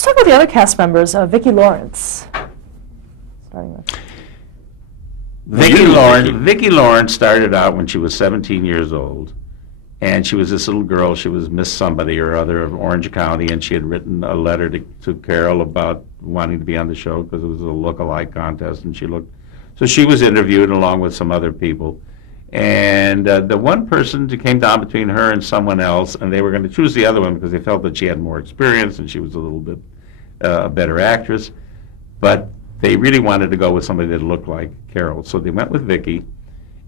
Let's talk about the other cast members. Vicki Lawrence. Starting with. Vicki Lawrence started out when she was 17 years old, and she was this little girl. She was Miss Somebody or other of Orange County, and she had written a letter to Carol about wanting to be on the show because it was a look-alike contest, and so she was interviewed along with some other people. And the one person that came down between her and someone else, and they were going to choose the other one because they felt that she had more experience and she was a little bit a better actress, but they really wanted to go with somebody that looked like Carol. So they went with Vicki,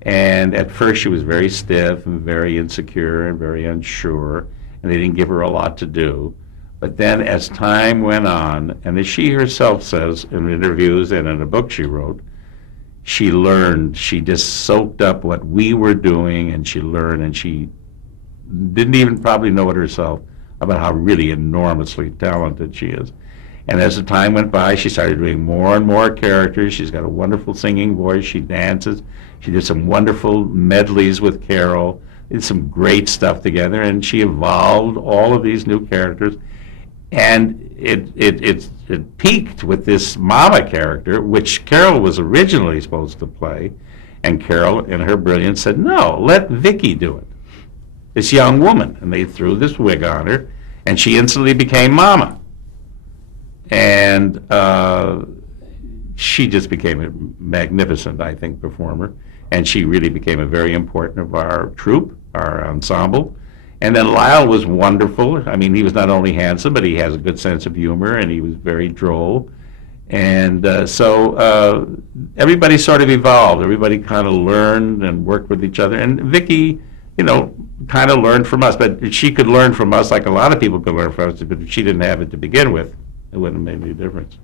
and at first she was very stiff and very insecure and very unsure, and they didn't give her a lot to do. But then as time went on, and as she herself says in interviews and in a book she wrote, she learned, she just soaked up what we were doing, and she learned, and she didn't even probably know it herself about how really enormously talented she is. And as the time went by, she started doing more and more characters. She's got a wonderful singing voice. She dances. She did some wonderful medleys with Carol, did some great stuff together, and she evolved all of these new characters. And it peaked with this mama character, which Carol was originally supposed to play. And Carol, in her brilliance, said, no, let Vicki do it, this young woman. And they threw this wig on her, and she instantly became mama. And she just became a magnificent, I think, performer. And she really became a very important of our troupe, our ensemble. And then Lyle was wonderful. I mean, he was not only handsome, but he has a good sense of humor, and he was very droll. And so everybody sort of evolved. Everybody kind of learned and worked with each other. And Vicki, you know, kind of learned from us. But she could learn from us like a lot of people could learn from us, but if she didn't have it to begin with, it wouldn't have made any difference.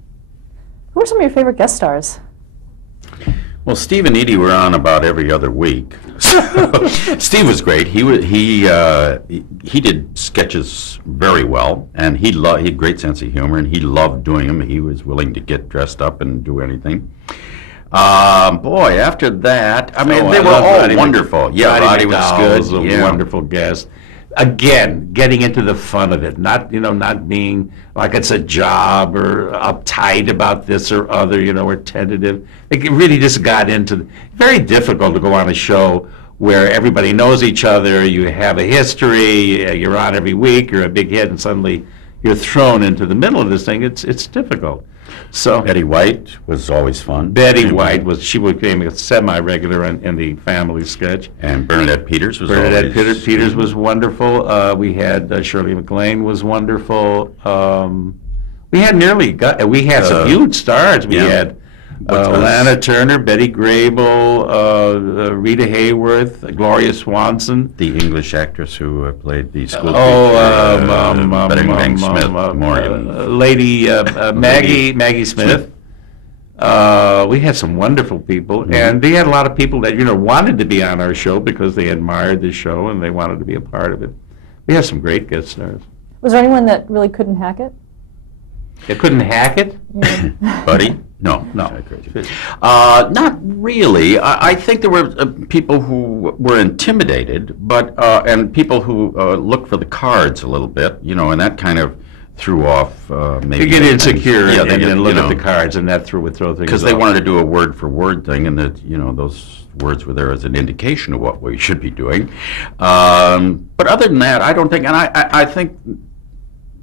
Who are some of your favorite guest stars? Well, Steve and Edie were on about every other week. Steve was great. He did sketches very well, and he had a great sense of humor, and he loved doing them. He was willing to get dressed up and do anything. Boy, after that, I mean, they were all wonderful. Yeah, Roddy was good. Was a wonderful guest. Again, getting into the fun of it, not being like it's a job or uptight about this or other, or tentative. It really just got into very difficult to go on a show where everybody knows each other, you have a history, you're on every week, you're a big hit, and suddenly you're thrown into the middle of this thing. It's difficult. So Betty White was always fun. Betty White she became a semi-regular in the family sketch. And Bernadette Peters was Peters was wonderful. We had Shirley MacLaine was wonderful. We had some huge stars. We had Lana Turner, Betty Grable, Rita Hayworth, Gloria Swanson. The English actress who played the school teacher. Bang Smith, Morgan. Lady Maggie Smith. We had some wonderful people, and they had a lot of people that wanted to be on our show because they admired the show and they wanted to be a part of it. We had some great guest stars. Was there anyone that really couldn't hack it? They couldn't hack it? Yeah. Buddy? No. Not really. I think there were people who were intimidated, but and people who looked for the cards a little bit, and that kind of threw off maybe. You get insecure and look at the cards, and that would throw things. Because they wanted to do a word-for-word thing, and that those words were there as an indication of what we should be doing. But other than that, I don't think, and I think.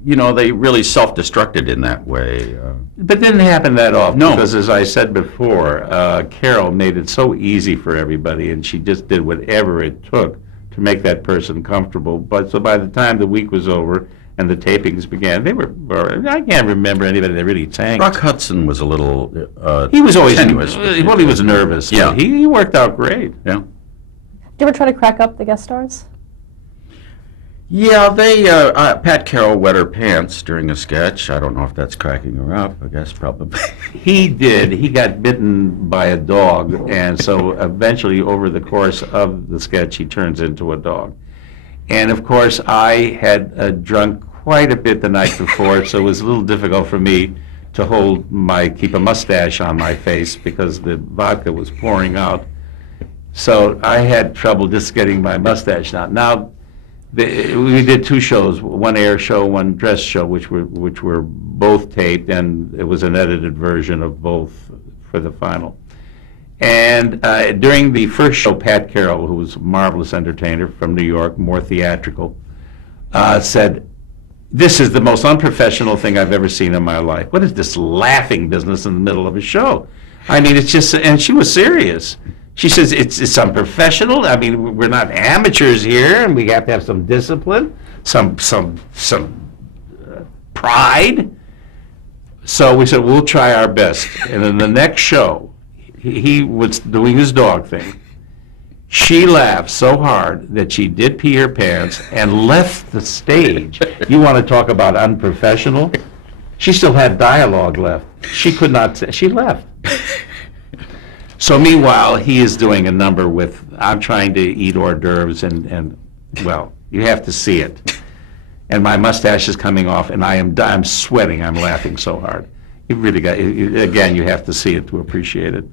They really self-destructed in that way. But it didn't happen that often. No. Because as I said before, Carol made it so easy for everybody, and she just did whatever it took to make that person comfortable. But so by the time the week was over and the tapings began, I can't remember anybody that really tanked. Rock Hudson was a little he was always tenuous. Well, he was nervous. Yeah. He worked out great. Yeah. Did you ever try to crack up the guest stars? Yeah, Pat Carroll wet her pants during a sketch. I don't know if that's cracking her up. I guess probably. He did. He got bitten by a dog, and so eventually, over the course of the sketch, he turns into a dog. And of course, I had drunk quite a bit the night before, so it was a little difficult for me to keep a mustache on my face because the vodka was pouring out. So I had trouble just getting my mustache out. Now, We did 2 shows, one air show, one dress show, which were both taped, and it was an edited version of both for the final. And during the first show, Pat Carroll, who was a marvelous entertainer from New York, more theatrical, said, "This is the most unprofessional thing I've ever seen in my life. What is this laughing business in the middle of a show? I mean, it's just," and she was serious. She says, it's unprofessional. I mean, we're not amateurs here, and we have to have some discipline, some pride. So we said, we'll try our best. And in the next show, he was doing his dog thing. She laughed so hard that she did pee her pants and left the stage. You want to talk about unprofessional? She still had dialogue left. She could not say, she left. So meanwhile, he is doing a number with, I'm trying to eat hors d'oeuvres, and well, you have to see it. And my mustache is coming off, and I'm sweating. I'm laughing so hard. You really got, again, you have to see it to appreciate it.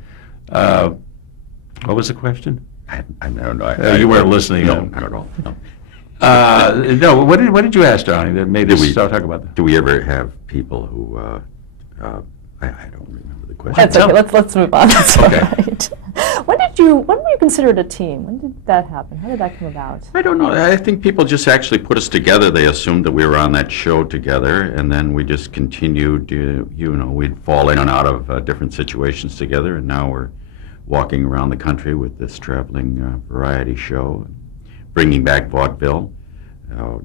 What was the question? I don't know. You weren't listening. No, not at all. No. No, what did you ask, Johnny, that made us start talking about that? Do we ever have people who, I don't remember the question. That's okay. Let's move on. That's Okay. all right. When were you considered a team? When did that happen? How did that come about? I don't know. I think people just actually put us together. They assumed that we were on that show together, and then we just continued to, we'd fall in and out of different situations together, and now we're walking around the country with this traveling variety show, bringing back vaudeville.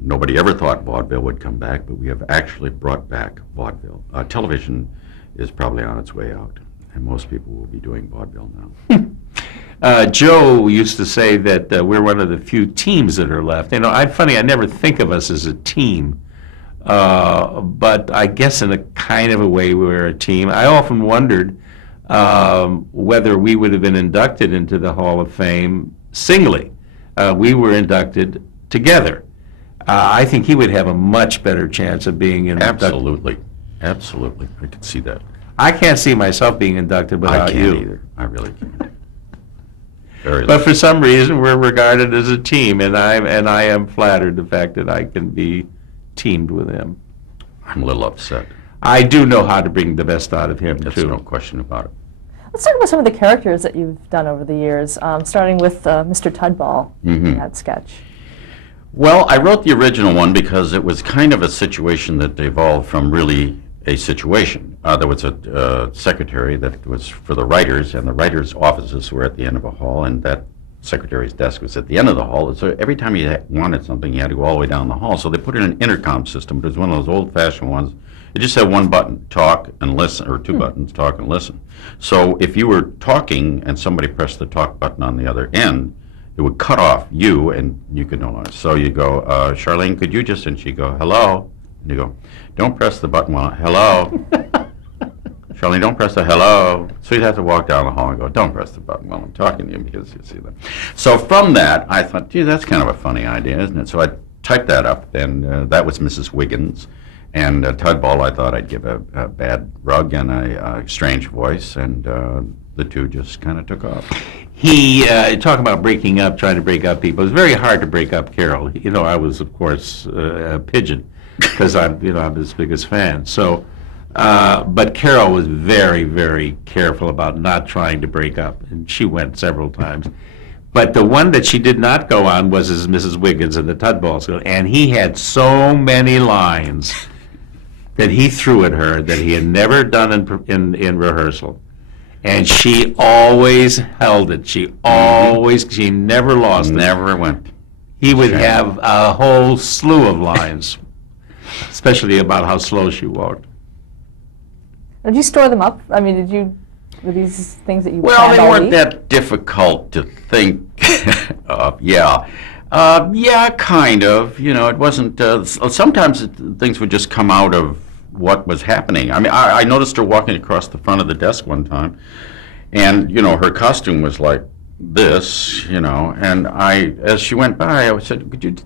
Nobody ever thought vaudeville would come back, but we have actually brought back vaudeville. Television is probably on its way out, and most people will be doing vaudeville now. Joe used to say that we're one of the few teams that are left. Funny, I never think of us as a team, but I guess in a kind of a way we're a team. I often wondered whether we would have been inducted into the Hall of Fame singly. We were inducted together. I think he would have a much better chance of being inducted. Absolutely. Absolutely. I could see that. I can't see myself being inducted without I can't you. either. I really can't. But for some reason, we're regarded as a team, and I am flattered the fact that I can be teamed with him. I'm a little upset. I do know how to bring the best out of him, That's too. no question about it. Let's talk about some of the characters that you've done over the years, starting with Mr. Tudball in that sketch. Well, I wrote the original one because it was kind of a situation that evolved from really a situation. There was a secretary that was for the writers, and the writers' offices were at the end of a hall, and that secretary's desk was at the end of the hall. So every time he wanted something, he had to go all the way down the hall. So they put in an intercom system. It was one of those old-fashioned ones. It just had one button, talk and listen, or two buttons, talk and listen. So if you were talking and somebody pressed the talk button on the other end, it would cut off you, and you could no longer. So you go, Charlene, could you just, and she'd go, hello. And you go, don't press the button while, hello. Charlene, don't press the hello. So you'd have to walk down the hall and go, don't press the button while I'm talking to you, because you see that. So from that, I thought, gee, that's kind of a funny idea, isn't it? So I typed that up, and that was Mrs. Wiggins. And Tudball, I thought I'd give a bad rug and a strange voice, and the two just kind of took off. He, talk about breaking up, trying to break up people. It was very hard to break up Carol. I was, of course, a pigeon, because I'm his biggest fan. So, but Carol was very, very careful about not trying to break up, and she went several times. But the one that she did not go on was as Mrs. Wiggins in the Tudball School, and he had so many lines that he threw at her that he had never done in rehearsal. And she always held it. She never lost it. Never went. He would have a whole slew of lines, especially about how slow she walked. Did you store them up? I mean, were these things that you Well, planned they all weren't week? that difficult to think of. Yeah, kind of. It wasn't. Sometimes things would just come out of what was happening. I mean, I noticed her walking across the front of the desk one time, and her costume was like this, and as she went by, I said, could you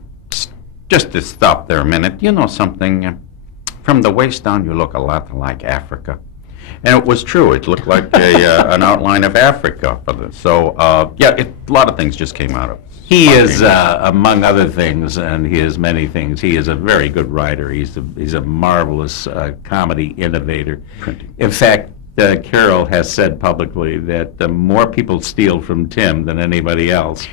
just stop there a minute? Something, from the waist down, you look a lot like Africa. And it was true. It looked like an outline of Africa. So, yeah, a lot of things just came out of it. He is, among other things, and he is many things, he is a very good writer. He's a marvelous comedy innovator. Printing. In fact, Carol has said publicly that more people steal from Tim than anybody else.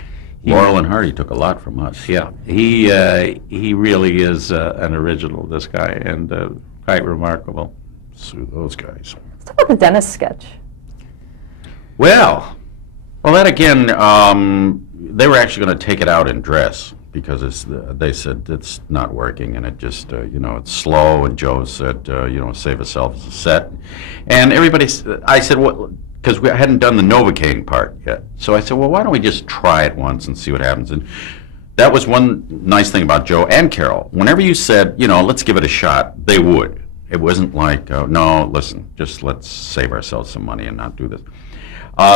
Laurel and Hardy took a lot from us. Yeah, he really is an original, this guy, and quite remarkable. Sue those guys. Let's talk about the dentist sketch. Well, That again, they were actually going to take it out in dress because they said it's not working and it just, it's slow. And Joe said, save yourself as a set. And I said, what? Because we hadn't done the Novocaine part yet. So I said, well, why don't we just try it once and see what happens? And that was one nice thing about Joe and Carol. Whenever you said, let's give it a shot, they would. It wasn't like, no, listen, just let's save ourselves some money and not do this.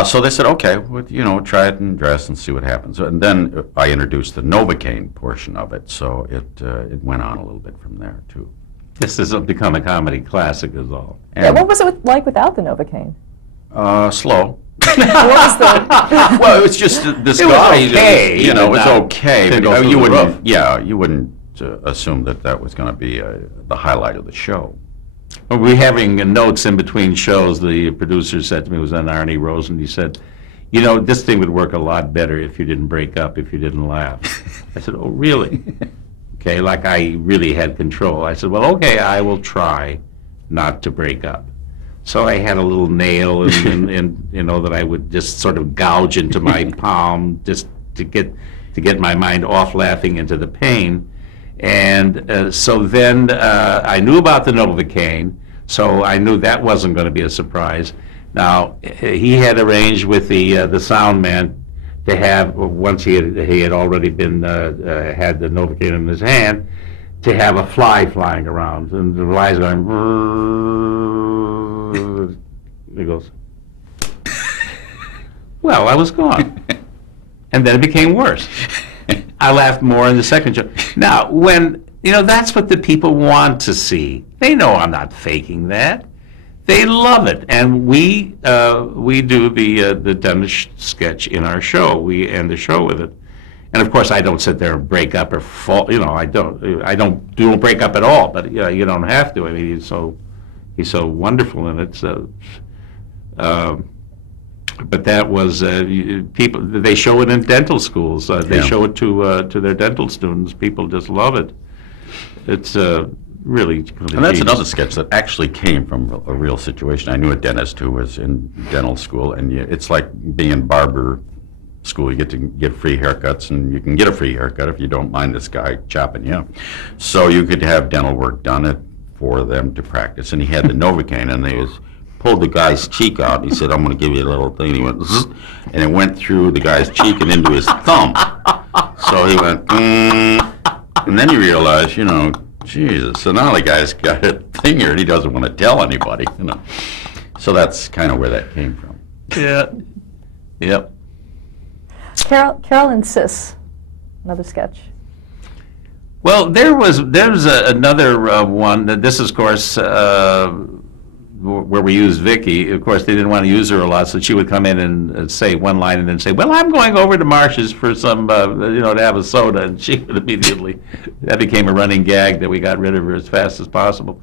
So they said, okay, try it in dress and see what happens. And then I introduced the Novocaine portion of it, so it went on a little bit from there, too. this has become a comedy classic is all. Yeah, what was it like without the Novocaine? Slow. What was the... Well, it was just this It was guy. okay, It was but not okay. to But go through you the wouldn't. roof. Yeah, you wouldn't assume that was going to be the highlight of the show. When we were having notes in between shows, the producer said to me, it was on Arnie Rosen, he said, this thing would work a lot better if you didn't break up, if you didn't laugh. I said, oh, really? Okay, like I really had control. I said, well, okay, I will try not to break up. So I had a little nail, and that I would just sort of gouge into my palm just to get my mind off laughing into the pain. And so then I knew about the Novocaine, so I knew that wasn't going to be a surprise. Now, he had arranged with the sound man to have, once he had already been, had the Novocaine in his hand, to have a fly flying around. And the fly's going, brrrr. He goes, well, I was gone. And then it became worse. I laughed more in the second show. Now, when, that's what the people want to see. They know I'm not faking that. They love it. And we do the dentist sketch in our show. We end the show with it. And of course, I don't sit there and break up or fall. I don't break up at all. But you don't have to. I mean, he's so wonderful in it. So, but that was people. They show it in dental schools. They show it to their dental students. People just love it. It's really. And that's another sketch that actually came from a real situation. I knew a dentist who was in dental school, and it's like being in barber school. You get to get free haircuts, and you can get a free haircut if you don't mind this guy chopping you up. So you could have dental work done for them to practice. And he had the Novocaine, and they pulled the guy's cheek out. And he said, "I'm going to give you a little thing." And he went, zzz, and it went through the guy's cheek and into his thumb. So he went, and then he realized, Jesus. So now the guy's got a thing here, and he doesn't want to tell anybody. So that's kind of where that came from. Yeah. Yep. Carol insists. Another sketch. Well, there's another one. This is, of course, where we used Vicky. Of course, they didn't want to use her a lot, so she would come in and say one line and then say, well, I'm going over to Marsh's for some, to have a soda. And she would immediately, that became a running gag that we got rid of her as fast as possible.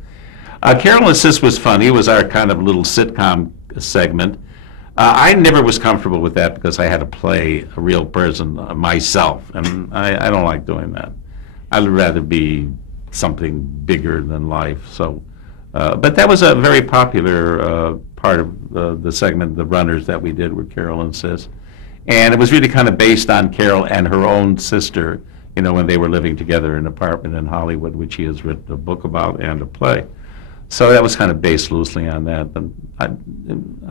Carol Insists was funny. It was our kind of little sitcom segment. I never was comfortable with that because I had to play a real person myself, and I don't like doing that. I'd rather be something bigger than life. So, but that was a very popular part of the segment, the runners that we did with Carol Insists, and it was really kind of based on Carol and her own sister, when they were living together in an apartment in Hollywood, which he has written a book about and a play. So that was kind of based loosely on that. But I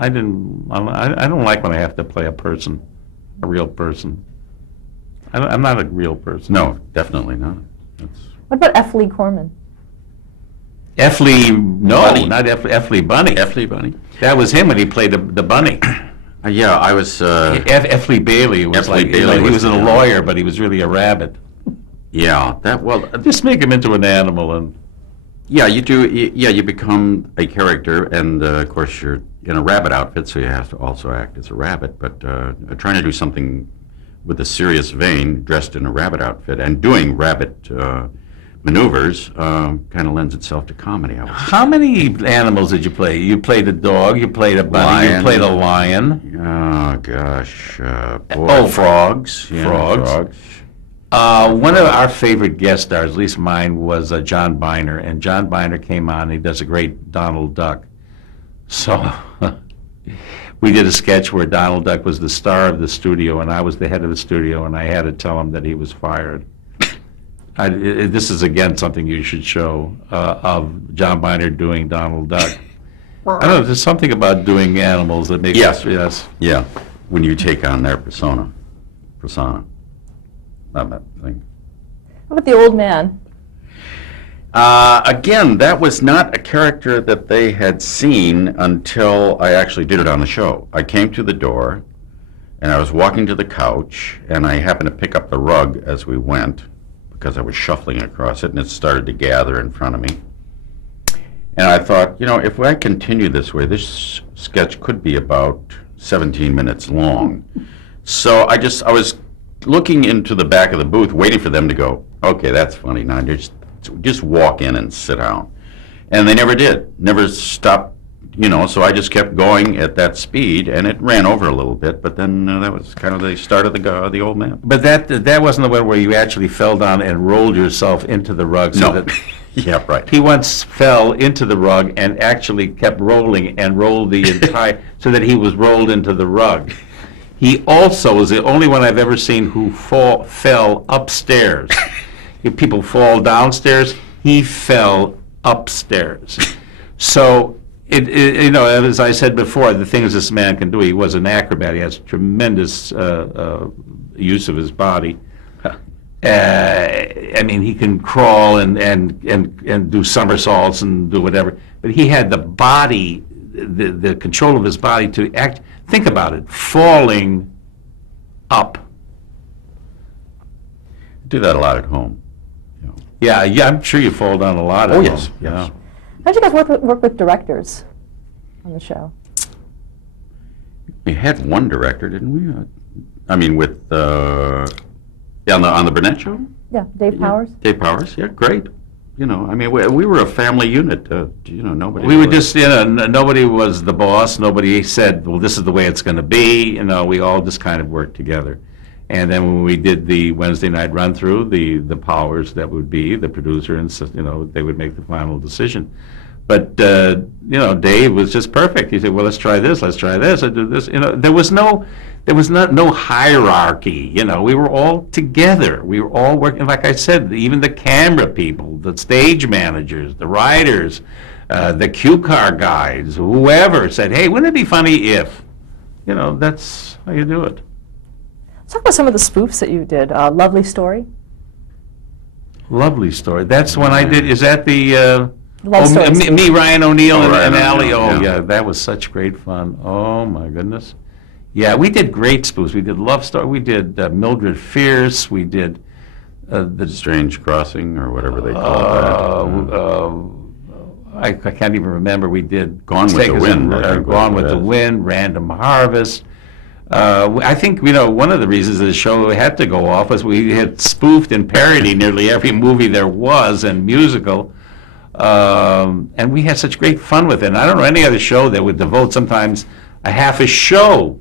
don't like when I have to play a person, a real person. I'm not a real person. No, definitely not. What about F. Lee Korman? F. Lee, no, Bunny. not F. Lee Bunny. F. Lee Bunny. That was him when he played the bunny. Yeah, I was. F. Lee Bailey was F. Lee like, Bailey he was was a the- lawyer, but he was really a rabbit. Yeah, Just make him into an animal and. Yeah, you do. Yeah, you become a character, and of course you're in a rabbit outfit, so you have to also act as a rabbit. But trying to do something with a serious vein, dressed in a rabbit outfit, and doing rabbit maneuvers, kind of lends itself to comedy. I would say. How many animals did you play? You played a dog, you played a bunny, you Lion. played a lion. Oh gosh, boy. Oh, frogs. Yeah, frogs. One of our favorite guest stars, at least mine, was John Biner, and John Biner came on. He does a great Donald Duck. So we did a sketch where Donald Duck was the star of the studio, and I was the head of the studio, and I had to tell him that he was fired. This is, again, something you should show of John Biner doing Donald Duck. I don't know, there's something about doing animals that makes Yes. yes. Yeah, when you take on their persona. Not that thing. How about the old man? Again, that was not a character that they had seen until I actually did it on the show. I came to the door, and I was walking to the couch, and I happened to pick up the rug as we went, because I was shuffling across it, and it started to gather in front of me. And I thought, you know, if I continue this way, this sketch could be about 17 minutes long. So I was looking into the back of the booth, waiting for them to go, okay, that's funny, now just walk in and sit down. And they never did, never stopped, you know, so I just kept going at that speed, and it ran over a little bit, but then that was kind of the start of the old man. But that wasn't the one where you actually fell down and rolled yourself into the rug. So No. that Yeah, right. he once fell into the rug and actually kept rolling and rolled the entire, so that he was rolled into the rug. He also was the only one I've ever seen who fell upstairs. If people fall downstairs, he fell upstairs. So, you know, as I said before, the things this man can do, he was an acrobat. He has tremendous use of his body. I mean, he can crawl and do somersaults and do whatever. But he had the body, the control of his body to act. Think about it, falling up. Do that a lot at home. You know. Yeah, I'm sure you fall down a lot. Oh, at yes, home. yes. How'd you guys work with directors on the show? We had one director, didn't we? I mean, with on the Burnett Show. Yeah, Dave Powers? Dave Powers, yeah, great. You know, I mean, we were a family unit. You know, nobody. We were just, you know, nobody was the boss. Nobody said, well, this is the way it's going to be. You know, we all just kind of worked together. And then when we did the Wednesday night run through, the Powers that would be the producer, and you know, they would make the final decision. But you know, Dave was just perfect. He said, well, let's try this, let's do this. You know, there was no hierarchy. You know, we were all together. We were all working. Like I said, even the camera people, the stage managers, the writers, the cue car guys, whoever said, hey, wouldn't it be funny if? You know, that's how you do it. Let's talk about some of the spoofs that you did. Lovely Story. Lovely Story. That's when I did. Is that the? Love Story. Me, Ryan O'Neal, Oh, and Ryan Allie. O'Neal, Oh, yeah. yeah, that was such great fun. Oh, my goodness. Yeah, we did great spoofs. We did Love Story. We did Mildred Fierce. We did the Strange Crossing or whatever they call I can't even remember. We did Gone with the Wind, I think Gone was with the what it is. Wind, Random Harvest. I think, you know, one of the reasons the show had to go off was we had spoofed and parodied nearly every movie there was and musical. And we had such great fun with it. And I don't know any other show that would devote sometimes a half a show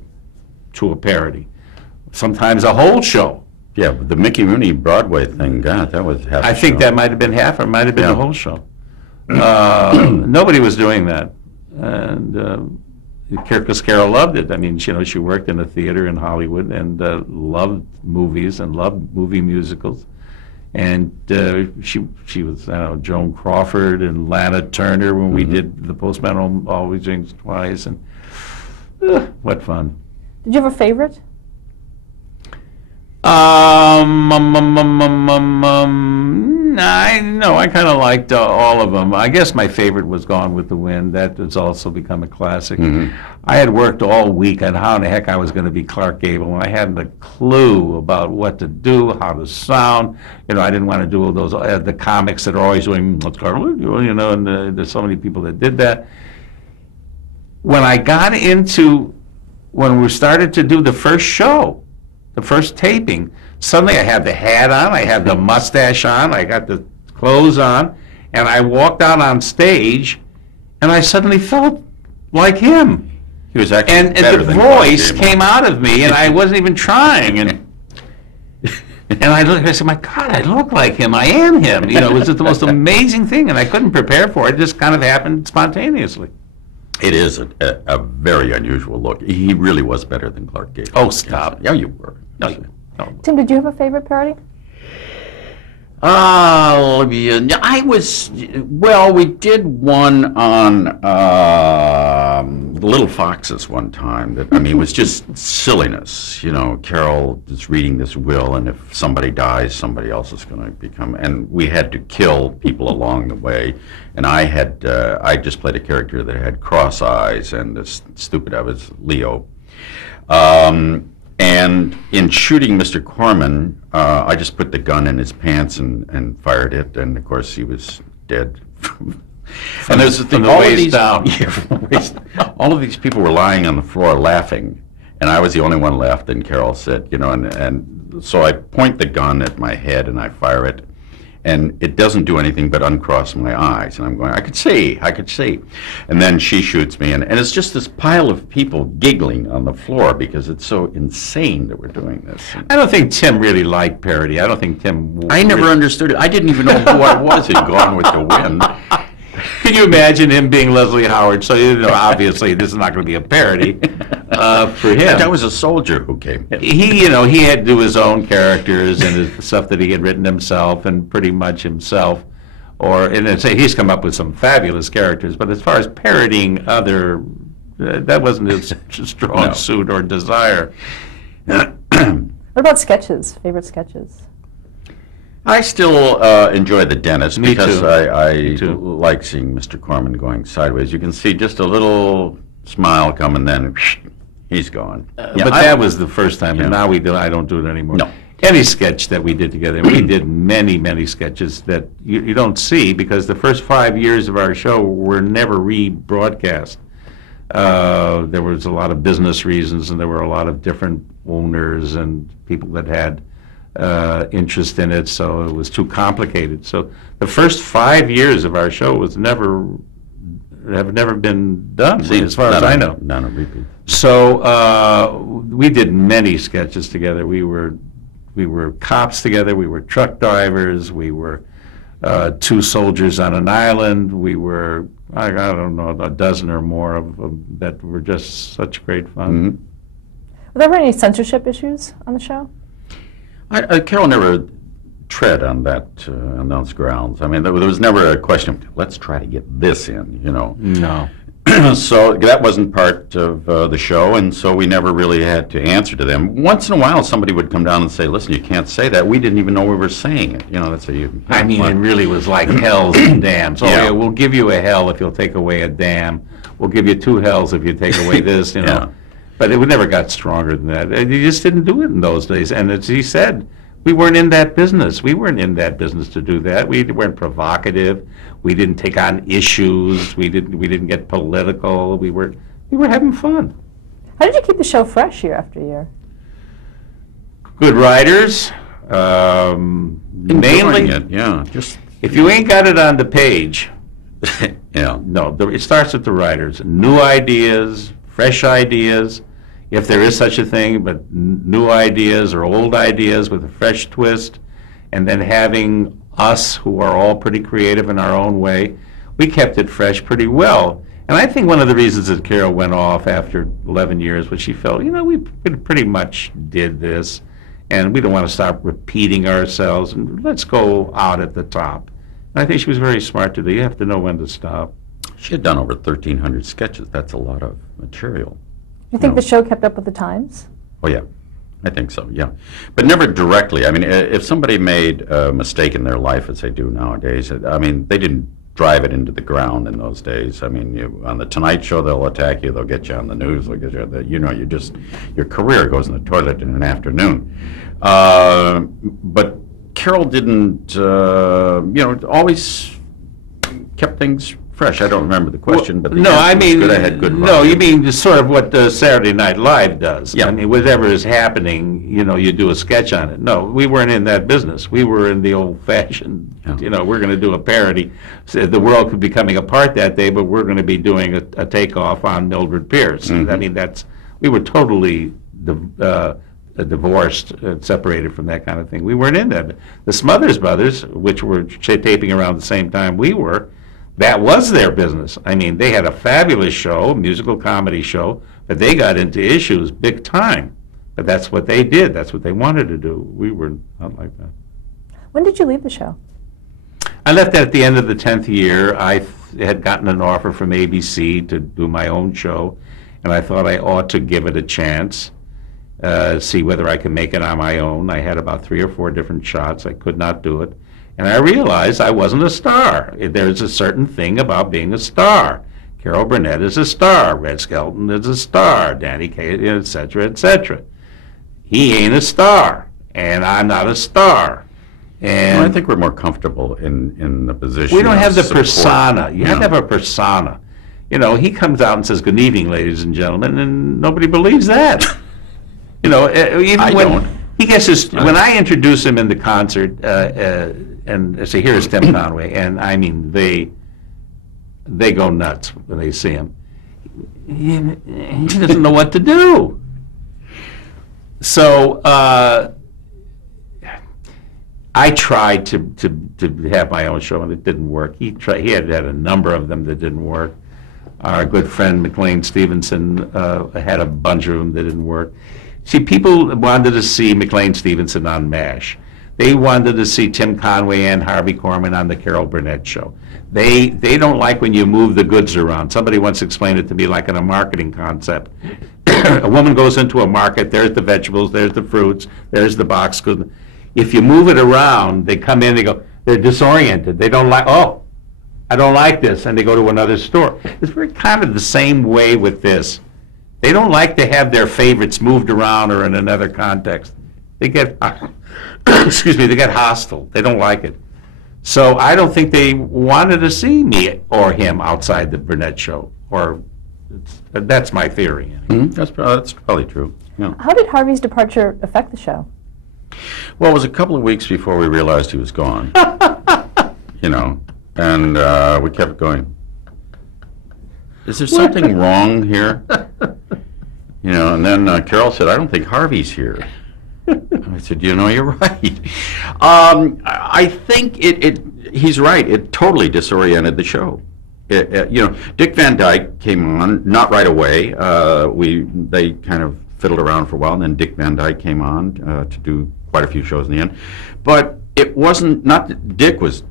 to a parody, sometimes a whole show. Yeah, but the Mickey Rooney Broadway thing, God, that was half. I think that might have been half, or it might have been Yeah. the whole show. Nobody was doing that, and because Carol loved it. I mean, you know, she worked in a theater in Hollywood and loved movies and loved movie musicals. And she was, I don't know, Joan Crawford and Lana Turner when we did The Postman Always Rings Twice, and what fun. Did you have a favorite? No, I kind of liked all of them. I guess my favorite was Gone with the Wind. That has also become a classic. I had worked all week on how in the heck I was going to be Clark Gable, and I hadn't a clue about what to do, how to sound. You know, I didn't want to do all those the comics that are always doing what's Clark, you know, and there's so many people that did that. When we started to do the first show, the first taping, suddenly I had the hat on, I had the mustache on, I got the clothes on, and I walked out on stage, and I suddenly felt like him. He was actually And better the than voice Clark Gable. came out of me, and I wasn't even trying. And I looked, I said, my God, I look like him. I am him. You know, it was just the most amazing thing, and I couldn't prepare for it. It just kind of happened spontaneously. It is a very unusual look. He really was better than Clark Gable. Oh, stop. Yeah, you were. No, Tim, did you have a favorite parody? We did one on Little Foxes one time that, I mean, was just silliness. You know, Carol is reading this will, and if somebody dies, somebody else is going to become, and we had to kill people along the way. And I just played a character that had cross eyes, and this stupid I was Leo. And in shooting Mr. Korman, I just put the gun in his pants and fired it, and of course he was dead. And there's the thing, the waist down. Yeah, from the waist. All of these people were lying on the floor laughing, and I was the only one left. And Carol said, you know, and so I point the gun at my head and I fire it, and it doesn't do anything but uncross my eyes. And I'm going, I could see. And then she shoots me, and it's just this pile of people giggling on the floor because it's so insane that we're doing this. I don't think Tim really liked parody. I don't think Tim... I never understood it. I didn't even know who I was in Gone with the Wind. Can you imagine him being Leslie Howard? So, you know, obviously this is not going to be a parody for him. That was a soldier who came. He had to do his own characters and his stuff that he had written himself and pretty much himself. And say he's come up with some fabulous characters, but as far as parodying that wasn't his strong suit or desire. What about sketches? Favorite sketches? I still enjoy The Dentist because I like seeing Mr. Korman going sideways. You can see just a little smile coming, then he's gone. But that was the first time, and now I don't do it anymore. No. Any sketch that we did together, we did many, many sketches that you don't see because the first 5 years of our show were never rebroadcast. There was a lot of business reasons, and there were a lot of different owners and people that had interest in it, so it was too complicated. So the first 5 years of our show have never been done, as far as I know. None of repeat. So we did many sketches together. We were cops together. We were truck drivers. We were two soldiers on an island. We were I don't know a dozen or more of them that were just such great fun. Mm-hmm. Were there ever any censorship issues on the show? Carol never tread on those grounds. I mean, there was never a question of, let's try to get this in, you know. No. So that wasn't part of the show, and so we never really had to answer to them. Once in a while, somebody would come down and say, listen, you can't say that. We didn't even know we were saying it. You know, that's a... I mean, it really was like hells and dams. Yeah. We'll give you a hell if you'll take away a dam. We'll give you 2 hells if you take away this, you know. Yeah. But it never got stronger than that. You just didn't do it in those days. And as he said, we weren't in that business. We weren't in that business to do that. We weren't provocative. We didn't take on issues. We didn't get political. We were having fun. How did you keep the show fresh year after year? Good writers. Enjoying Mainly, it, yeah. Just if you ain't got it on the page, yeah. no, it starts with the writers. New ideas, fresh ideas, if there is such a thing, but new ideas or old ideas with a fresh twist, and then having us, who are all pretty creative in our own way, we kept it fresh pretty well. And I think one of the reasons that Carol went off after 11 years was she felt, you know, we pretty much did this, and we don't want to stop repeating ourselves, and let's go out at the top. And I think she was very smart to do. You have to know when to stop. She had done over 1,300 sketches. That's a lot of material. Do you think the show kept up with the times? Oh, yeah. I think so, yeah. But never directly. I mean, if somebody made a mistake in their life, as they do nowadays, I mean, they didn't drive it into the ground in those days. I mean, on the Tonight Show, they'll attack you, they'll get you on the news, they'll get you, your career goes in the toilet in an afternoon. But Carol didn't, always kept things fresh. I don't remember the question, but the no, I answer was mean, good. I had good no, writing. you mean just sort of what Saturday Night Live does. Yeah. I mean, whatever is happening, you do a sketch on it. No, we weren't in that business. We were in the old-fashioned, Yeah. we're going to do a parody. So the world could be coming apart that day, but we're going to be doing a takeoff on Mildred Pierce. Mm-hmm. I mean, we were totally divorced, separated from that kind of thing. We weren't in that. The Smothers Brothers, which were taping around the same time we were, that was their business. I mean, they had a fabulous show, a musical comedy show, but they got into issues big time. But that's what they did. That's what they wanted to do. We were not like that. When did you leave the show? I left at the end of the 10th year. I had gotten an offer from ABC to do my own show, and I thought I ought to give it a chance, see whether I could make it on my own. I had about 3 or 4 different shots. I could not do it. And I realized I wasn't a star. There's a certain thing about being a star. Carol Burnett is a star. Red Skelton is a star. Danny Kaye, et cetera, et cetera. He ain't a star, and I'm not a star. And Well, I think we're more comfortable in the position. we don't of have the support. persona. You have to No. have a persona. He comes out and says, "Good evening, ladies and gentlemen," and nobody believes that. Even I when don't. he gets his, when I introduce him in the concert, and I say, "Here's Tim Conway," and I mean, they go nuts when they see him. He doesn't know what to do. So I tried to have my own show, and it didn't work. He had a number of them that didn't work. Our good friend McLean Stevenson had a bunch of them that didn't work. See, people wanted to see McLean Stevenson on MASH. They wanted to see Tim Conway and Harvey Korman on the Carol Burnett Show. They don't like when you move the goods around. Somebody once explained it to me like in a marketing concept. A woman goes into a market, there's the vegetables, there's the fruits, there's the box goods. If you move it around, they come in, they're disoriented. They don't like, oh, I don't like this, and they go to another store. It's very kind of the same way with this. They don't like to have their favorites moved around or in another context. They get, excuse me, they get hostile. They don't like it. So I don't think they wanted to see me or him outside the Burnett Show. That's my theory. That's probably true. Yeah. How did Harvey's departure affect the show? Well, it was a couple of weeks before we realized he was gone. And we kept going. Is there something wrong here? And then Carol said, "I don't think Harvey's here." I said, "You're right." I think he's right. It totally disoriented the show. Dick Van Dyke came on, not right away. They kind of fiddled around for a while, and then Dick Van Dyke came on to do quite a few shows in the end. But it wasn't, not that Dick was,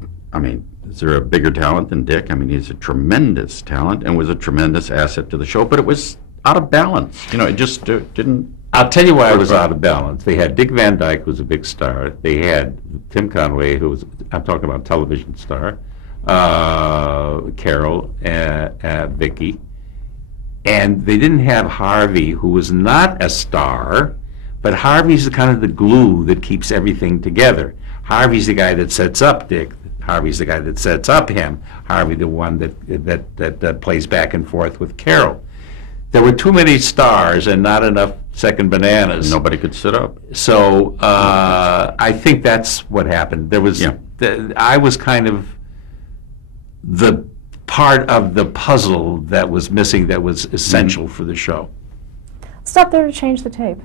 is there a bigger talent than Dick? He's a tremendous talent and was a tremendous asset to the show, but it was out of balance. It just didn't. I'll tell you why it was out of balance. They had Dick Van Dyke, who was a big star. They had Tim Conway, who was, I'm talking about television star, Carol, Vicky. And they didn't have Harvey, who was not a star, but Harvey's kind of the glue that keeps everything together. Harvey's the guy that sets up Dick. Harvey's the guy that sets up him. Harvey, the one that plays back and forth with Carol. There were too many stars and not enough second bananas. Nobody could sit up. So I think that's what happened. There was, I was kind of the part of the puzzle that was missing that was essential for the show. Stop there to change the tape.